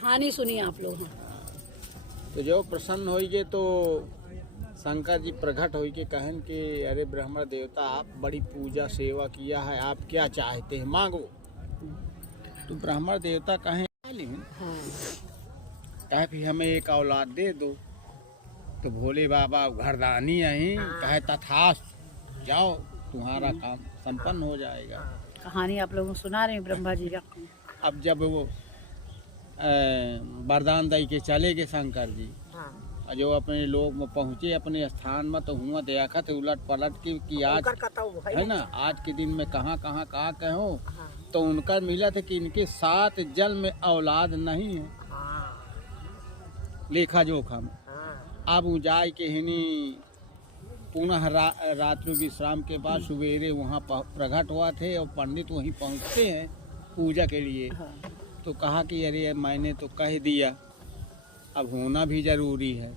कहानी सुनी आप लोग। तो जो प्रसन्न होइगे तो शंकर जी प्रकट होइगे कहन कि अरे ब्रह्म देवता आप बड़ी पूजा सेवा किया है, आप क्या चाहते हैं मांगो। तो ब्रह्म देवता कहें कहे फिर हमें एक औलाद दे दो। तो भोले बाबा घरदानी आई कहे तथास्तु, जाओ तुम्हारा काम संपन्न हो जाएगा। कहानी आप लोगों को सुना रहे हैं ब्रह्मा जी का। अब जब वो वरदान दई के चले गए शंकर जी, और जो अपने लोग में पहुँचे अपने स्थान में, तो हुआ देखा थे उलट पलट के कि आज है ना, आज के दिन में कहाँ कहाँ कहाँ कहो। तो उनका मिला था कि इनके 7 जल में औलाद नहीं है, लेखा जोखा में। अब जाए के हिनी पुनः रात्रि विश्राम के बाद सवेरे वहाँ प्रकट हुआ थे और पंडित वहीं पहुँचते हैं पूजा के लिए। तो कहा कि अरे मैंने तो कह दिया, अब होना भी जरूरी है,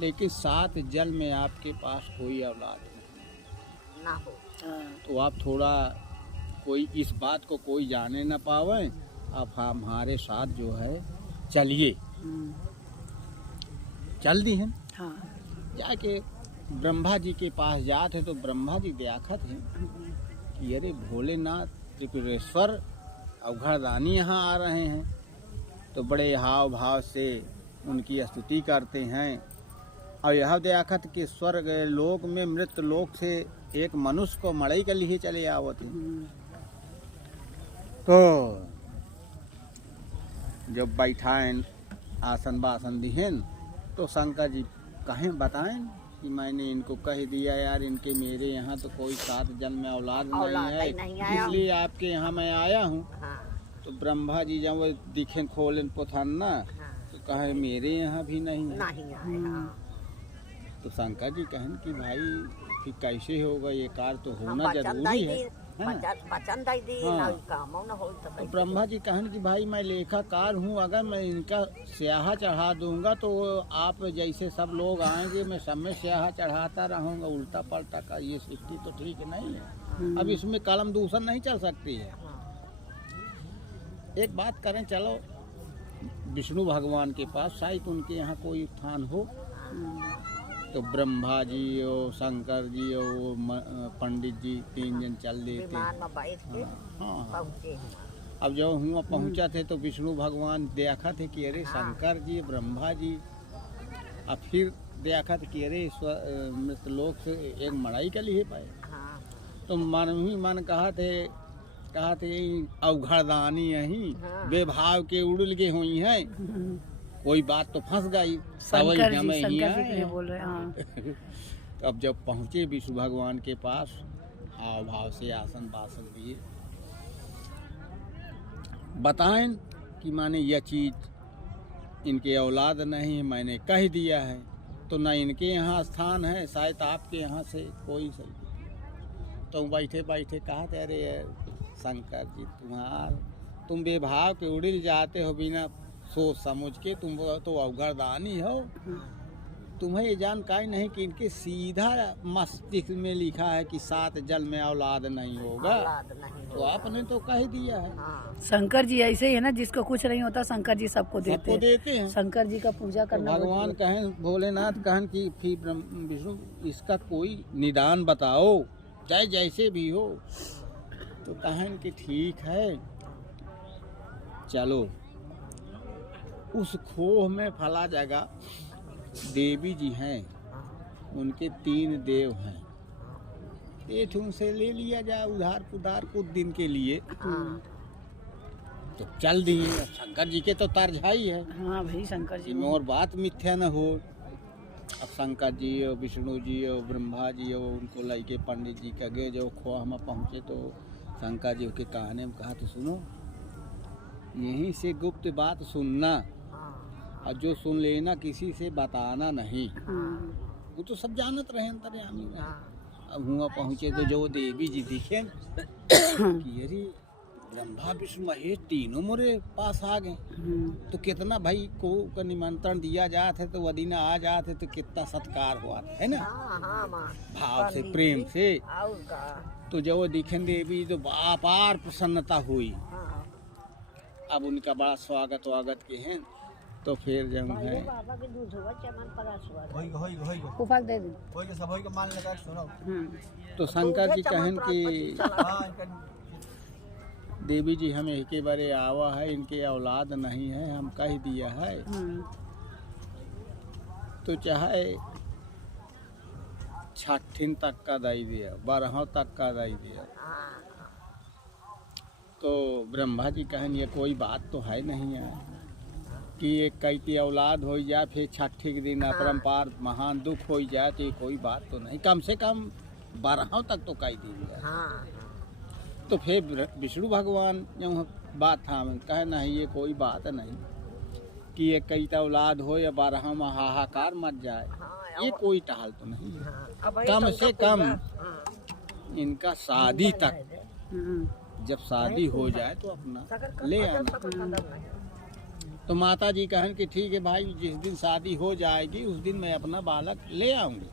लेकिन 7 जल में आपके पास कोई औलाद ना हो, तो आप थोड़ा कोई इस बात को कोई जाने ना पावे, अब हमारे साथ जो है चलिए। चल दी हैं। जाके ब्रह्मा जी के पास जाते तो ब्रह्मा जी देखत हैं कि अरे भोलेनाथ त्रिपुरेश्वर अवघड़दानी यहाँ आ रहे हैं। तो बड़े हाव भाव से उनकी स्तुति करते हैं। और यह देखत कि स्वर्ग लोक में मृत लोक से एक मनुष्य को मड़ई के लिए चले आवत हैं। तो जब बैठाएं आसन बासन दिहेन, तो शंकर जी कहें बताएं कि मैंने इनको कह दिया यार, इनके मेरे यहाँ तो कोई 7 जन्म में औलाद नहीं है, इसलिए आपके यहाँ मैं आया हूँ। तो ब्रह्मा जी जब वो दिखे खोलन पोथाना, तो कहे मेरे यहाँ भी नहीं है। तो शंकर जी कहें कि भाई फिर कैसे होगा, ये कार्य तो होना जरूरी है ना? तो ब्रह्मा जी कहें कि भाई मैं लेखाकार हूँ, अगर मैं इनका स्याहा चढ़ा दूंगा तो आप जैसे सब लोग आएंगे, मैं सब में स्याहा चढ़ाता रहूँगा, उल्टा पलटा का ये सृष्टि तो ठीक नहीं है। अब इसमें कलम दूषण नहीं चल सकती है। एक बात करें, चलो विष्णु भगवान के पास, शायद उनके यहाँ कोई स्थान हो। तो ब्रह्मा जी और शंकर जी और पंडित जी 3 जन चल देते। हाँ। अब जब हुआ पहुँचा थे तो विष्णु भगवान देखा थे कि अरे शंकर जी ब्रह्मा जी, अब फिर देखा था कि अरे मृतलोक से एक मड़ाई के लिए पाए। तो मन ही मन कहा थे अवघड़दानी यही बेभाव के उड़ल के हुई हैं, कोई बात तो फंस गई। शंकर जी बोल रहे हैं। तो अब जब पहुँचे विष्णु भगवान के पास, हाव भाव से आसन बासन दिए, बताएं कि माने यह चीज़ इनके औलाद नहीं है, मैंने कह दिया है, तो न इनके यहाँ स्थान है, शायद आपके यहाँ से कोई सही। तो बैठे बैठे कहा थे अरे शंकर जी तुम बेभाव के उड़िल जाते हो बिना सोच समझ के, तुम तो अवघड़दानी हो। तुम्हें ये जानकारी नहीं कि इनके सीधा मस्तिष्क में लिखा है कि 7 जल में औलाद नहीं होगा, तो आपने तो कह दिया है। शंकर जी ऐसे ही है ना, जिसको कुछ नहीं होता शंकर जी सबको देते हैं। शंकर जी का पूजा करना। भगवान कहें, भोलेनाथ कहें कि फिर विष्णु इसका कोई निदान बताओ, चाहे जैसे भी हो। तो कहें कि ठीक है, चलो उस खोह में फला जगह देवी जी हैं, उनके 3 देव हैं, एक उनसे ले लिया जाए उधार पुधार कुछ दिन के लिए। तो चल दिए। शंकर जी के तो तर्जाई है। हाँ भाई, शंकर जी और बात मिथ्या न हो। अब शंकर जी और विष्णु जी और ब्रह्मा जी और उनको लेके पंडित जी के गए। जो खोह में पहुँचे तो शंकर जी के कहने में कहा, तो सुनो, यहीं से गुप्त बात सुनना, और जो सुन लेना किसी से बताना नहीं। वो तो सब जानत रहे अंतर्यामी में। अब हुआ पहुँचे तो जो देवी जी दिखे कि अरे ब्रह्मा विष्णु महेश तीनों मोरे पास आ गए। तो कितना भाई को निमंत्रण दिया जाते तो वह दिन आ जाते तो कितना सत्कार हुआ है ना, भाव से प्रेम से। तो जब वो दिखे देवी तो अपार प्रसन्नता हुई। अब उनका बड़ा स्वागत के हैं। तो फिर जो है फूफा दे दे। तो शंकर जी कहन कि देवी जी हमें एक बारे आवा है, इनके औलाद नहीं है, हम कह दिया है तो चाहे 6 तक का दाई दिया, 12 तक का दाई दिया। तो ब्रह्मा जी कहन ये कोई बात तो है नहीं है कि एक कई की औलाद हो जाए फिर 6 के दिन अपरंपार महान दुख हो जाए, तो ये कोई बात तो नहीं, कम से कम 12 तक तो कह दीजिए। तो फिर विष्णु भगवान जो बात था कहे नहीं ये कोई बात नहीं कि एक कई औलाद हो या 12 में हाहाकार मच जाए, ये कोई टहल तो नहीं है। कम से कम इनका शादी तक, जब शादी हो जाए तो अपना ले आना। तो माता जी कहन कि ठीक है भाई, जिस दिन शादी हो जाएगी उस दिन मैं अपना बालक ले आऊंगी।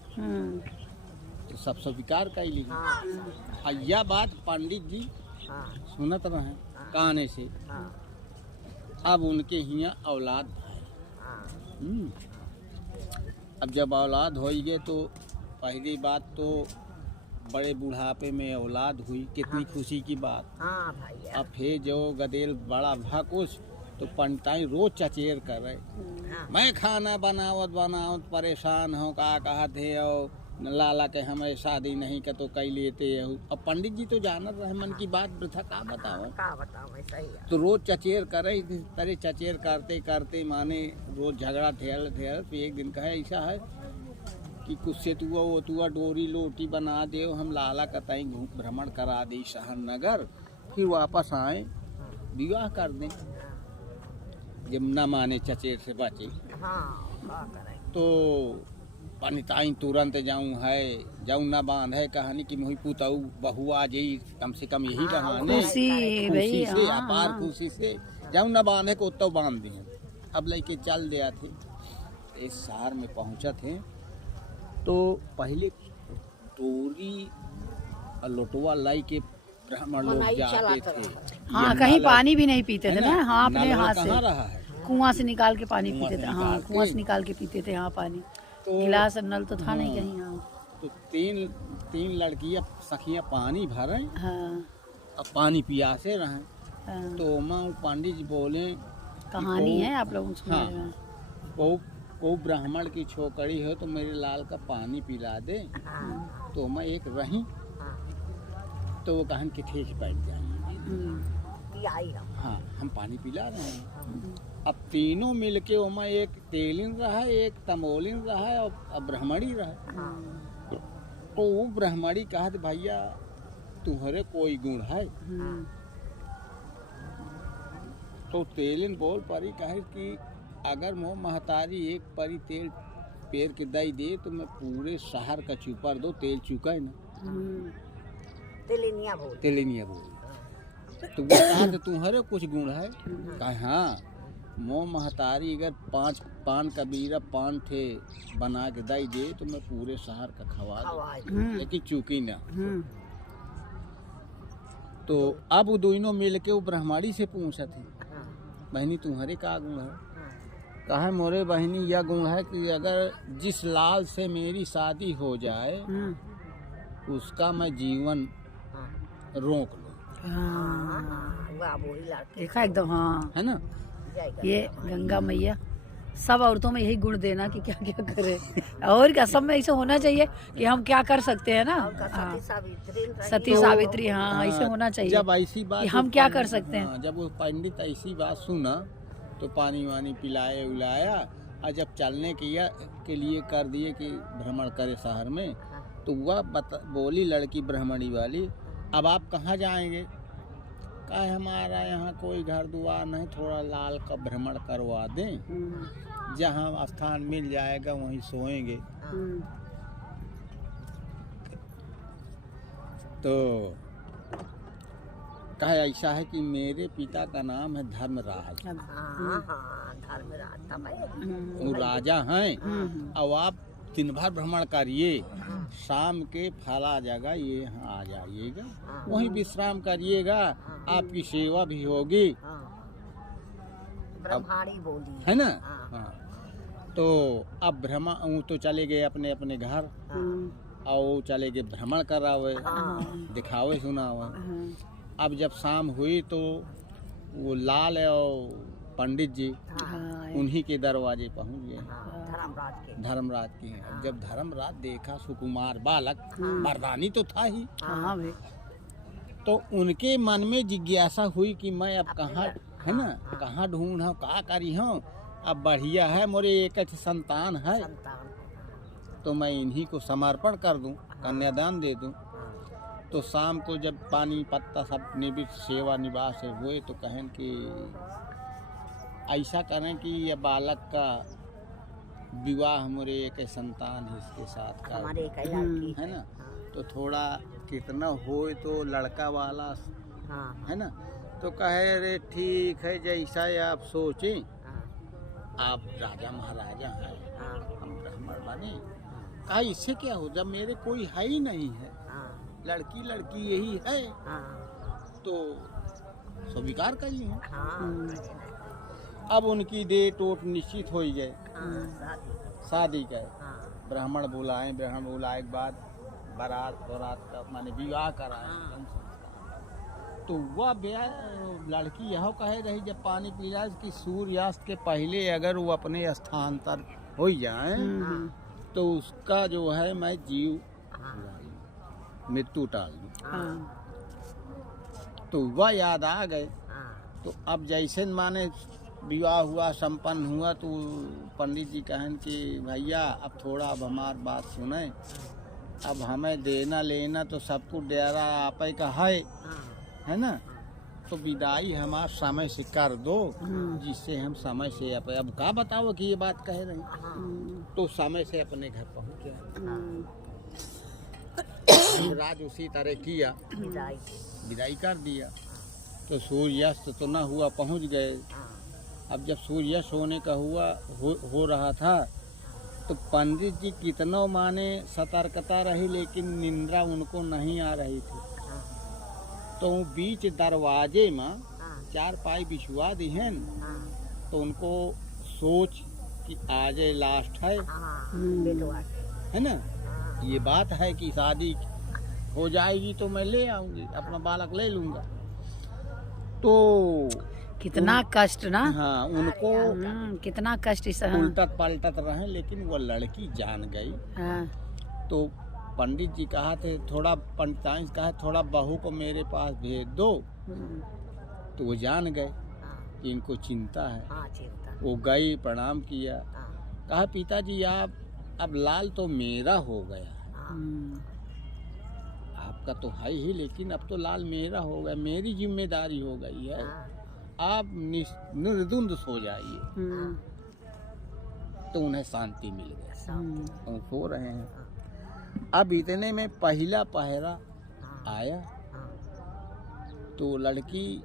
तो सब स्वीकार कर लीजिए। यह बात पंडित जी सुनत रहे काने से। अब उनके यहाँ औलाद है। अब जब औलाद होइगे तो पहली बात तो बड़े बुढ़ापे में औलाद हुई, कितनी खुशी की बात। अब फिर जो गदेल बड़ा भाकुश तो पंडिताई रोज चचेर कर रहे, मैं खाना बनावत परेशान हो, का कहा थे और लाला के हमें शादी नहीं का तो कई लेते हो। अब पंडित जी तो जानत रहे मन की बात, वृथा का बताओ। तो रोज चचेर करे, तरह चचेर करते करते माने रोज झगड़ा ठेल तो एक दिन कहे ऐसा है कि कुछ से तुआ डोरी लोटी बना दे, हम लाला का तई भ्रमण करा दी शहर नगर, फिर वापस आए विवाह कर दें, जब न माने चचेर से बचे। तो पंडिताई तुरंत जाऊँ न बांध है कहानी कि मोही पुताऊ बहु आ जाई, कम से कम यही बहाने खुशी से अपार खुशी से जाऊँ न बांधे को तो बांध दिए। अब लेके चल दिया थे, इस शहर में पहुँचा थे तो पहले डोरी लोटवा लाई के ब्राह्मण लोग जाते थे। हाँ, कहीं पानी भी नहीं पीते थे ना। हाँ, अपने हाथ से रहा है, कुआं से निकाल के पानी पीते थे। हाँ, कुआं से निकाल के पीते थे। हाँ, पानी तो गिलास नल तो था नहीं कहीं। हाँ, तो तीन लड़कियां सखियां पानी भरे, हाँ, अब पानी पियासे रहे। हाँ, तो माँ पंडित जी बोले कहानी है आप लोगों को। हाँ, वो ब्राह्मण की छोकरी हो तो मेरे लाल का पानी पिला दे। तो मैं एक रही तो वो कहन कि ठीक बैठ जाएंगे। हाँ, हम पानी पिला रहे हैं। अब तीनों मिलके ओमा एक तेलिन रहा, एक तमोलिन रहा और ब्राह्मणी रहा। तो वो ब्राह्मणी कहा भैया तुम्हारे कोई गुण है? तो तेलिन बोल परी कहे कि अगर मोह महतारी एक परी तेल पेड़ के दई दे तो मैं पूरे शहर का चुपर दो, तेल चुका है ना। तेलिनिया बोल। तो वो कहा तो तुम्हारे कुछ गुण है? कहा हाँ, मोह महतारी अगर 5 पान कबीरा 5 थे बना के दई दे तो मैं पूरे शहर का खवा दे, लेकिन चुकी ना। तो अब वो दोनों मिल के वो ब्राह्मणी से पूछा थे बहनी तुम्हारे का गुण है? कहा मोरे बहनी यह गुण है कि अगर जिस लाल से मेरी शादी हो जाए उसका मैं जीवन रोक लूं। देखा एकदम। हाँ, है ना। ये गंगा मैया सब औरतों में यही गुण देना कि क्या क्या करे, और क्या सब में ऐसे होना चाहिए कि हम क्या कर सकते हैं ना। हाँ, सती सावित्री। हाँ, ऐसे होना चाहिए जब ऐसी बात कि हम क्या कर सकते हैं। जब वो पंडित ऐसी बात सुना तो पानी वानी पिलाए उलाया, और जब चलने के लिए कर दिए कि भ्रमण करे शहर में, तो वह बोली लड़की ब्राह्मणी वाली अब आप कहाँ जाएंगे? कहा हमारा यहाँ कोई घर दुआर नहीं, थोड़ा लाल का भ्रमण करवा दें, जहाँ स्थान मिल जाएगा वहीं सोएंगे। तो कहा ऐसा है कि मेरे पिता का नाम है धर्मराज, वो राजा हैं, अब आप दिन भर भ्रमण करिए, शाम के फला जगह ये यहाँ आ जाइएगा, वहीं विश्राम करिएगा, आपकी सेवा भी होगी ब्रह्माणी बोली है ना। हाँ। हाँ, तो अब ब्रह्मा वो तो चले गए अपने अपने घर, और वो चले गए भ्रमण करावे, दिखावे सुनावे। अब जब शाम हुई तो वो लाल और पंडित जी उन्हीं के दरवाजे पहुंच गए, धर्मराज के हैं। जब धर्मराज देखा सुकुमार बालक, मर्दानी तो था ही, तो उनके मन में जिज्ञासा हुई कि मैं अब कहाँ, है ना, कहाँ ढूंढूं, क्या करी हूँ। अब बढ़िया है मोरे एक संतान है, तो मैं इन्हीं को समर्पण कर दूं, कन्यादान दे दूं। तो शाम को जब पानी पत्ता सब निवित सेवा निवास से हुए, तो कहें कि ऐसा करें कि ये बालक का विवाह मोरे एक संतान है इसके साथ का, हमारे एक लड़की है ना। तो थोड़ा कितना हो तो लड़का वाला, है ना। तो कहे अरे ठीक है, जैसा आप सोचें, आप राजा महाराजा हैं, हम ब्राह्मण बने, कहा इससे क्या हो, जब मेरे कोई है ही नहीं है, लड़की लड़की यही है, तो स्वीकार करिए। अब उनकी डेट ओट निश्चित हो गए, शादी का। ब्राह्मण बुलाए के बाद बारात का माने विवाह कराए। तो वह लड़की यह कहे रही जब पानी पी जाए कि सूर्यास्त के पहले अगर वो अपने स्थान पर हो जाए, तो उसका जो है मैं जीव मृत्यु टाल दूं। तो वह याद आ गए। तो अब जैसे माने विवाह हुआ, संपन्न हुआ, तो पंडित जी कहन कि भैया अब थोड़ा अब हमारी बात सुने, अब हमें देना लेना तो सब कुछ डेरा आप का है ना। तो विदाई हमारा समय से कर दो, जिससे हम समय से अब का बताओ कि ये बात कह रही। तो समय से अपने घर पहुँच गए। राज उसी तरह किया, विदाई कर दिया। तो सूर्यास्त तो ना हुआ, पहुँच गए। अब जब सूर्यास्त होने का हो रहा था, तो पंडित जी कितना माने सतर्कता रही, लेकिन निंद्रा उनको नहीं आ रही थी। तो बीच दरवाजे में चार पाई बिछुआ दी हैं, तो उनको सोच कि आज लास्ट है ना, ये बात है कि शादी हो जाएगी तो मैं ले आऊंगी, अपना बालक ले लूंगा। तो कितना कष्ट ना। हाँ, उनको कितना कष्ट इस उल्टत पलटत रहे, लेकिन वो लड़की जान गई। तो पंडित जी कहा थे, थोड़ा पंडिताइन कहा थोड़ा बहू को मेरे पास भेज दो। तो वो जान गए कि इनको चिंता है। वो गई, प्रणाम किया, कहा पिताजी आप अब लाल तो मेरा हो गया, आपका तो है ही, लेकिन अब तो लाल मेरा हो गया, मेरी जिम्मेदारी हो गई है, आप निर्द्वंद सो जाइए। तो उन्हें शांति मिल गई, वो सो रहे हैं। अब इतने में पहला पहरा आया, तो लड़की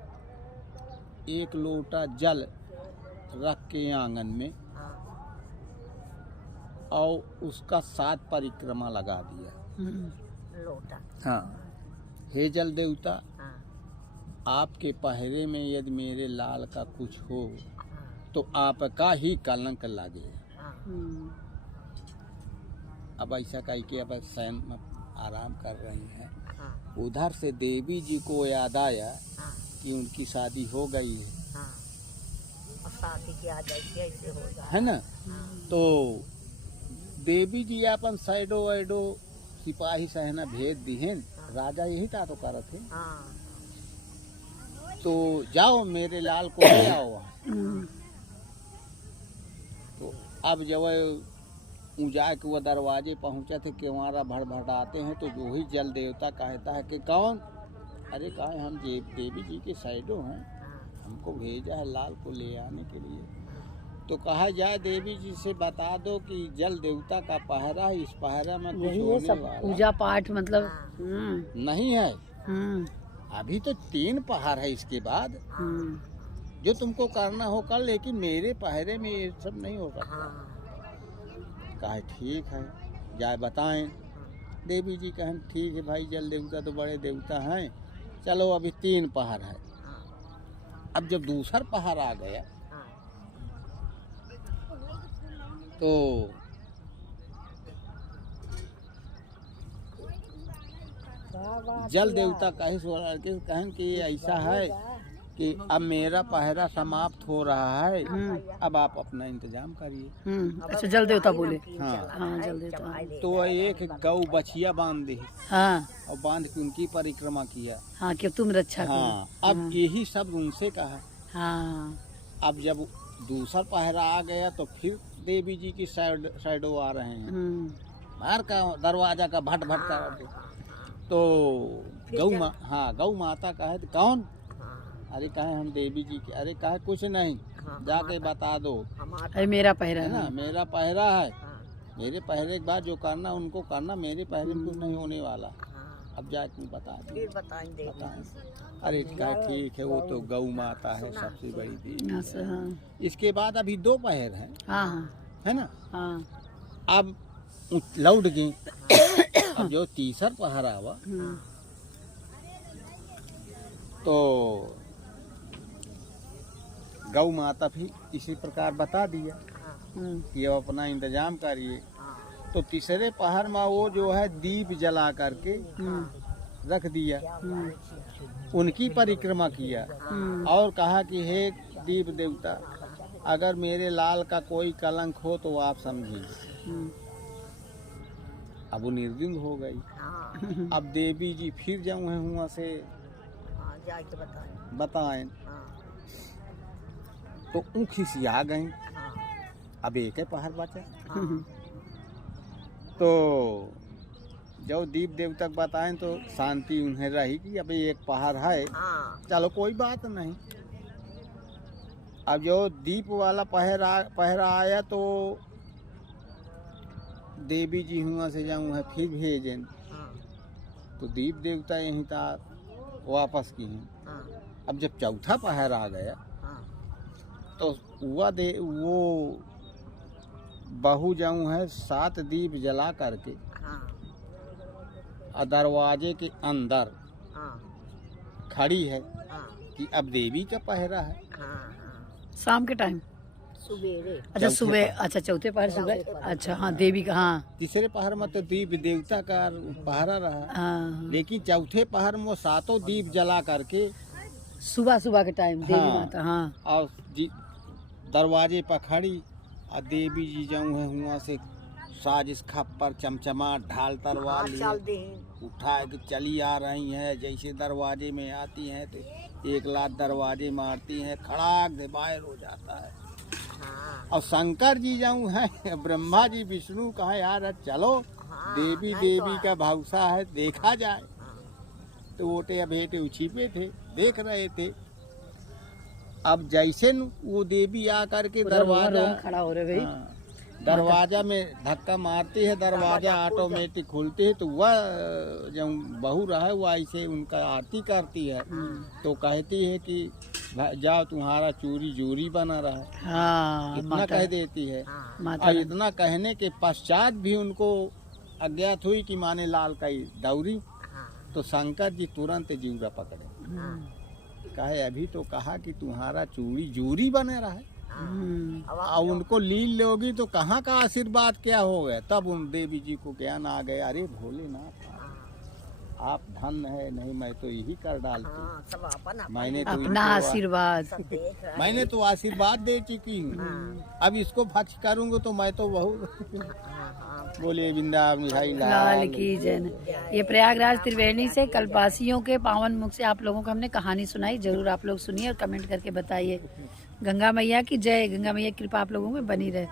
एक लोटा जल रख के आंगन में और उसका 7 परिक्रमा लगा दिया लोटा। हाँ, हे जल देवता, आपके पहरे में यदि मेरे लाल का कुछ हो तो आपका ही कलंक लगे। अब ऐसा कह के अब शयन आराम कर रही हैं। उधर से देवी जी को याद आया कि उनकी शादी हो गई है, शादी की ऐसे होगा, है ना। तो देवी जी अपन साइडो वाइडो सिपाही सहना भेज दी हैं, राजा यही था तो कर थे। तो जाओ मेरे लाल को ले आओ वहाँ। तो अब जब ऊँचा के वो दरवाजे पहुँचे थे, केवारा भड़भड़ाते हैं, तो जो ही जल देवता कहता है कि कौन? अरे कहा हम देवी जी के साइडो हैं, हमको भेजा है लाल को ले आने के लिए। तो कहा जाए देवी जी से बता दो कि जल देवता का पहरा है, इस पहरा में कुछ होने वाला पूजा पाठ मतलब नहीं है। अभी तो 3 पहर है, इसके बाद जो तुमको करना हो कर, लेकिन मेरे पहरे में ये सब नहीं हो सकता। कहा ठीक है, जाए बताएं। देवी जी कहें ठीक है भाई, जल देवता तो बड़े देवता हैं, चलो अभी 3 पहर है। अब जब दूसरा पहर आ गया तो जल देवता कहे सोलर के कहन कि ऐसा है कि अब मेरा पहरा समाप्त हो रहा है, अब आप अपना इंतजाम करिए। अच्छा जल देवता बोले। हाँ हाँ जल देवता। तो एक गौ बछिया बांध दी हाँ और बांध के उनकी परिक्रमा किया। हाँ कि तुम रक्षा करो। हाँ अब यही सब उनसे कहा। हाँ अब जब दूसरा पहरा आ गया तो फिर देवी जी की साइडों आ रहे हैं, बाहर का दरवाजा का भट भट कर। तो गौ माता कहे तो कौन? अरे कहे हम देवी जी के। अरे कहे कुछ नहीं, जाके बता दो। अरे मेरा पहरा है है ना, मेरा पहरा है, मेरे पहरे के बाद जो करना उनको करना, मेरे पहरे में कुछ नहीं होने वाला। अब जाके बता दो, बताएं। अरे कहे ठीक है, वो तो गौ माता है सबसे बड़ी देवी। हाँ इसके बाद अभी 2 पहर हैं, हाँ है ना। हाँ अब लौट गई। अब जो तीसरा पहर आवा तो गौ माता भी इसी प्रकार बता दिया कि अब अपना इंतजाम करिए। तो तीसरे पहर में वो जो है दीप जला करके रख दिया, उनकी परिक्रमा किया और कहा कि हे दीप देवता, अगर मेरे लाल का कोई कलंक हो तो आप समझिए। अब वो निर्द्वंद हो गई। अब देवी जी फिर जाऊँ है वहाँ से बताएं तो ऊ खिसिया गई। अब एक ही पहर बचा। तो जब दीप देवता बताएं तो शांति उन्हें रही कि अभी एक पहर है, चलो कोई बात नहीं। अब जो दीप वाला पहरा आया तो देवी जी हुआ से जाऊँ है फिर भेजें तो दीप देवता यहीं था वापस की हैं। अब जब चौथा पहर आ गया तो वो बहू जाऊँ है 7 दीप जला करके दरवाजे के अंदर खड़ी है कि अब देवी का पहरा है। शाम के टाइम सुबेरे। अच्छा सुबह, अच्छा चौथे पहर सुबह। अच्छा हाँ देवी का। हाँ तीसरे पहर में तो दीप देवता का पहरा रहा, हाँ लेकिन चौथे पहर में 7 दीप जला करके सुबह सुबह के टाइम देवी हाँ। माता। हाँ और दरवाजे पर खड़ी और देवी जी जाऊँ है हुआ से साजिश खप्पर चमचमा ढाल तलवार लिए उठा के चली आ रही हैं। जैसे दरवाजे में आती हैं तो 1 लाख दरवाजे मारती हैं, खड़ाक से बाहर हो जाता है। और शंकर जी जाऊँ है, ब्रह्मा जी विष्णु कहा यार चलो देवी का भरोसा है, देखा जाए। तो ओटे बेटे छिपे थे, देख रहे थे। अब जैसे वो देवी आ करके दरवाजा खड़ा हो रहे भाई। हाँ, दरवाजा में धक्का मारती है, दरवाजा ऑटोमेटिक खुलती है। तो वह जब बहू रहा है वह ऐसे उनका आरती करती है तो कहती है कि जाओ तुम्हारा चूरी जूरी बना रहा है। हाँ इतना कह देती है। माता और इतना कहने के पश्चात भी उनको अज्ञात हुई कि माने लाल का दौरी। तो शंकर जी तुरंत जीवरा पकड़े, कहे अभी तो कहा कि तुम्हारा चूड़ी जूरी बने रहा है, और उनको लील लोगी तो कहाँ का आशीर्वाद क्या हो गया। तब उन देवी जी को ज्ञान आ गया, अरे भोलेनाथ आप धन है, नहीं मैं तो यही कर डालती। मैंने तो अपना आशीर्वाद मैंने तो आशीर्वाद दे चुकी हूँ, अब इसको भक्ष करूँगा तो मैं तो बहुत बोले वृंदावन बिहारी लाल की जय। ये प्रयागराज त्रिवेणी से कल्पवासियों के पावन मुख से आप लोगों को हमने कहानी सुनाई। जरूर आप लोग सुनिए और कमेंट करके बताइए। गंगा मैया की जय। गंगा मैया की कृपा आप लोगों में बनी रहे।